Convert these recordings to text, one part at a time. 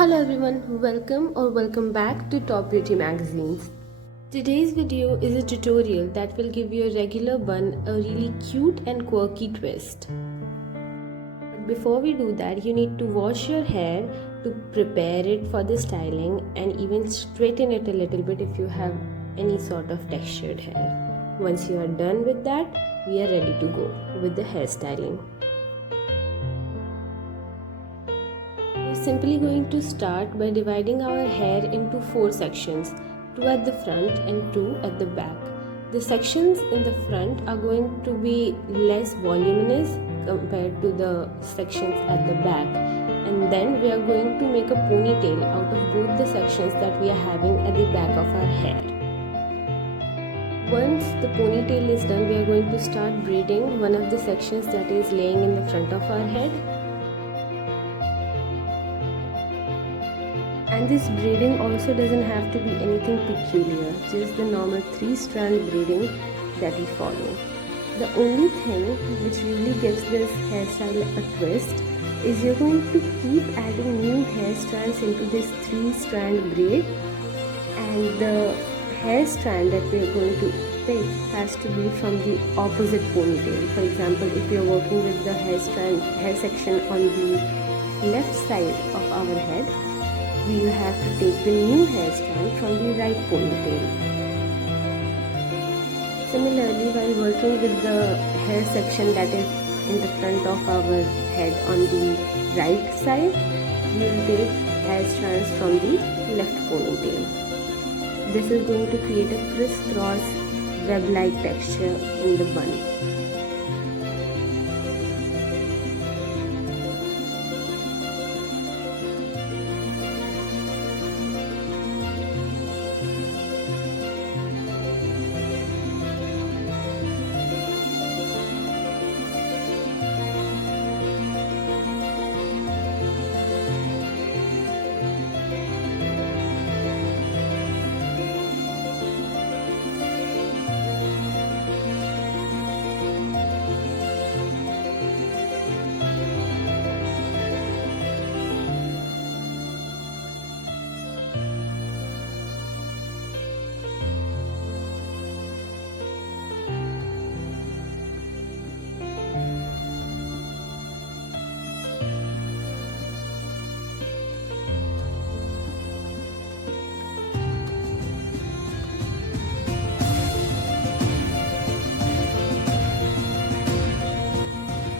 Hello everyone, welcome back to Top Beauty Magazines. Today's video is a tutorial that will give your regular bun a really cute and quirky twist. But before we do that, you need to wash your hair to prepare it for the styling and even straighten it a little bit if you have any sort of textured hair. Once you are done with that, we are ready to go with the hairstyling. We're simply going to start by dividing our hair into 4 sections, 2 at the front and 2 at the back. The sections in the front are going to be less voluminous compared to the sections at the back, and then we are going to make a ponytail out of both the sections that we are having at the back of our hair. Once the ponytail is done, we are going to start braiding one of the sections that is laying in the front of our head. And this braiding also doesn't have to be anything peculiar, just the normal 3-strand braiding that we follow. The only thing which really gives this hairstyle a twist is you're going to keep adding new hair strands into this 3-strand braid, and the hair strand that we're going to pick has to be from the opposite ponytail. For example, if you're working with the hair section on the left side of our head, we will have to take the new hair strand from the right ponytail. Similarly, while working with the hair section that is in the front of our head on the right side, we will take hair strands from the left ponytail. This is going to create a crisscross web-like texture in the bun.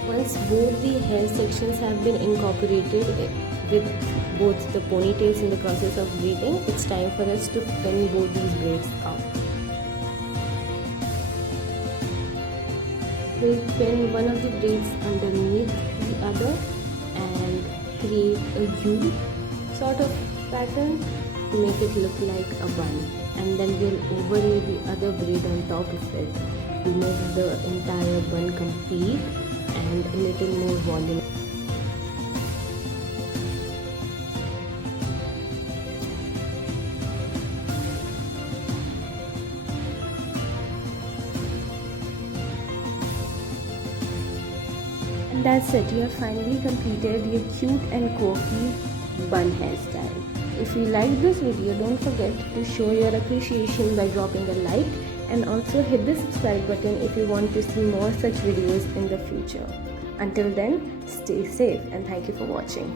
Once both the hair sections have been incorporated with both the ponytails in the process of braiding, it's time for us to pin both these braids out. We'll pin one of the braids underneath the other and create a U sort of pattern to make it look like a bun, and then we'll overlay the other braid on top of it to make the entire bun complete and a little more volume. And that's it, you have finally completed your cute and quirky bun hairstyle. If you liked this video, don't forget to show your appreciation by dropping a like, and also hit the subscribe button if you want to see more such videos in the future. Until then, stay safe and thank you for watching.